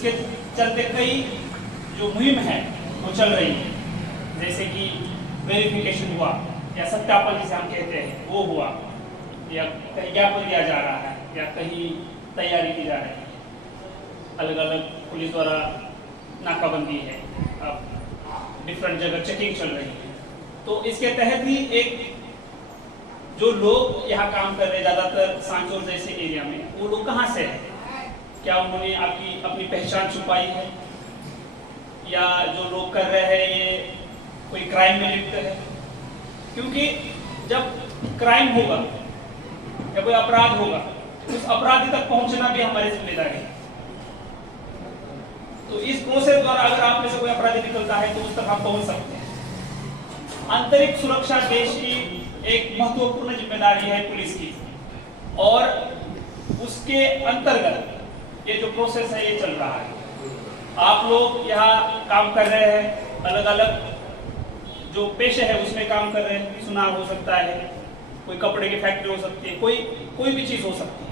उसके चलते कई जो मुहिम है वो चल रही है, जैसे कि वेरिफिकेशन हुआ या सत्यापन जिसे हम कहते हैं वो हुआ, या कहीं ज्ञापन दिया जा रहा है या कहीं तैयारी की जा रही है। अलग अलग पुलिस द्वारा नाकाबंदी है, अब डिफरेंट जगह चेकिंग चल रही है। तो इसके तहत ही एक जो लोग यहाँ काम कर रहे हैं ज़्यादातर सांचौर जैसे एरिया में, वो लोग कहाँ से हैं? क्या उन्होंने आपकी अपनी पहचान छुपाई है, या जो लोग कर रहे हैं ये कोई क्राइम में लिप्त है? क्योंकि जब क्राइम होगा या कोई अपराध होगा, उस अपराधी तक पहुंचना भी हमारी जिम्मेदारी है। तो इस प्रोसेस द्वारा अगर आप में से कोई अपराधी निकलता है तो उस तक आप पहुंच सकते हैं। आंतरिक सुरक्षा देश की एक महत्वपूर्ण जिम्मेदारी है पुलिस की, और उसके अंतर्गत ये जो प्रोसेस है ये चल रहा है। आप लोग यहाँ काम कर रहे हैं, अलग अलग जो पेशे है उसमें काम कर रहे हैं, सुनार हो सकता है, कोई कपड़े की फैक्ट्री हो सकती है, कोई भी चीज हो सकती है।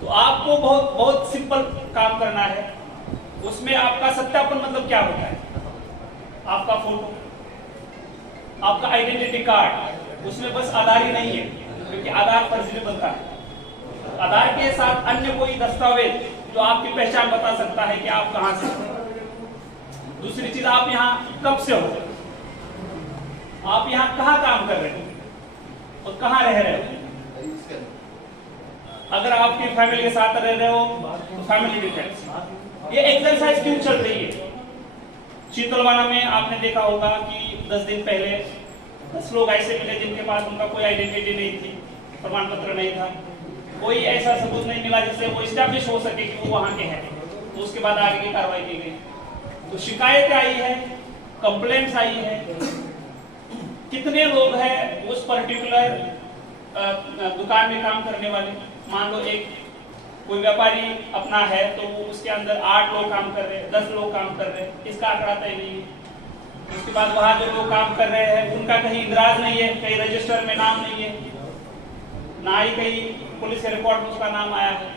तो आपको बहुत बहुत सिंपल काम करना है। उसमें आपका सत्यापन मतलब क्या होता है? आपका फोटो, आपका आइडेंटिटी कार्ड, उसमें बस आधार ही नहीं है, क्योंकि आधार फर्जी बनता है। आधार के साथ अन्य कोई दस्तावेज जो आपकी पहचान बता सकता है कि आप कहां से हो। दूसरी चीज, आप यहाँ कब से हो, आप यहाँ कहाँ काम कर रहे हो और कहाँ रह रहे हो। अगर आपकी फैमिली के साथ रह रहे हो तो फैमिली डिटेल्स। ये एक्सरसाइज क्यों चल रही है? शीतलवाना में आपने देखा होगा कि 10 दिन पहले 10 लोग ऐसे मिले जिनके पास उनका कोई आइडेंटिटी नहीं थी, प्रमाण पत्र नहीं था, कोई ऐसा सबूत नहीं मिला जिससे वो इस्टेब्लिश हो सके कि वो वहां के हैं। तो उसके बाद आगे की कार्रवाई की गई। तो शिकायत आई है, कंप्लेंट्स आई है। कितने लोग हैं उस पर्टिकुलर दुकान में काम करने वाले? मान लो एक कोई व्यापारी अपना है तो वो उसके अंदर 8 लोग काम कर रहे हैं, 10 लोग काम कर रहे हैं, इसका आंकड़ा तय नहीं है। उसके बाद वहां जो लोग काम कर रहे हैं उनका कहीं इंदराज नहीं है, कहीं रजिस्टर में नाम नहीं है, ना ही कहीं पुलिस के रिकॉर्ड में उसका नाम आया है।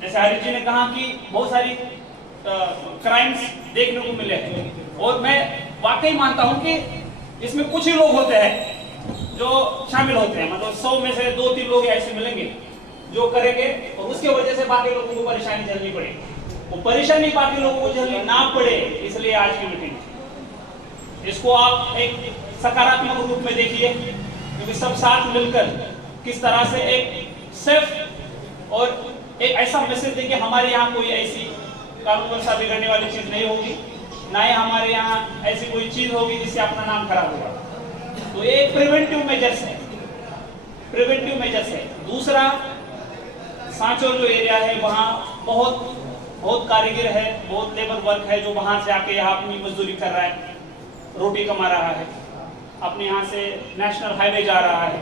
जैसे हरीश जी ने कहा कि बहुत सारी क्राइम्स देखने को मिले हैं, और मैं वाकई मानता हूं कि इसमें कुछ ही लोग होते हैं जो शामिल होते हैं, मतलब 100 में से 2-3 लोग ऐसे मिलेंगे जो करेंगे, और उसके वजह से बाकी लोगों को परेशानी झेलनी पड़ेगी। वो परेशानी बाकी लोगों को झेलनी ना पड़े, इसलिए आज की मीटिंग। इसको आप एक सकारात्मक रूप में देखिए, क्योंकि सब साथ मिलकर किस तरह से एक सेफ और एक ऐसा मैसेज दें कि हमारे यहाँ कोई ऐसी कानून व्यवस्था बिगड़ने वाली चीज नहीं होगी, ना ही हमारे यहाँ ऐसी कोई चीज होगी जिससे अपना नाम खराब होगा। तो ये प्रिवेंटिव मेजर्स है, प्रिवेंटिव मेजर्स है। दूसरा, सांचौर जो एरिया है वहाँ बहुत कारीगर है, बहुत लेबर वर्क है जो बाहर से आके यहाँ अपनी मजदूरी कर रहा है, रोटी कमा रहा है, अपने यहाँ से नेशनल हाईवे जा रहा है,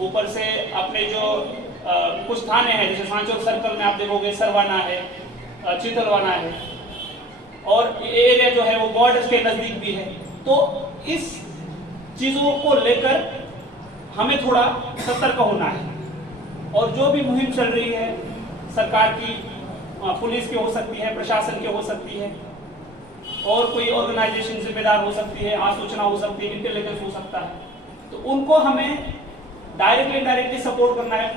ऊपर से अपने जो कुछ थाने हैं जैसे सांचौर सर्कल में आप देखोगे सरवाना है, चितलवाना है, और ये एरिया जो है वो बॉर्डर्स के नजदीक भी है। तो इस चीजों को लेकर हमें थोड़ा सतर्क होना है, और जो भी मुहिम चल रही है सरकार की, पुलिस की हो सकती है, प्रशासन की हो सकती है, और कोई ऑर्गेनाइजेशन जिम्मेदार हो सकती है, आसूचना हो सकती है, इंटेलिजेंस हो सकता है, तो उनको हमें डायरेक्टली इनडायरेक्टली सपोर्ट करना है।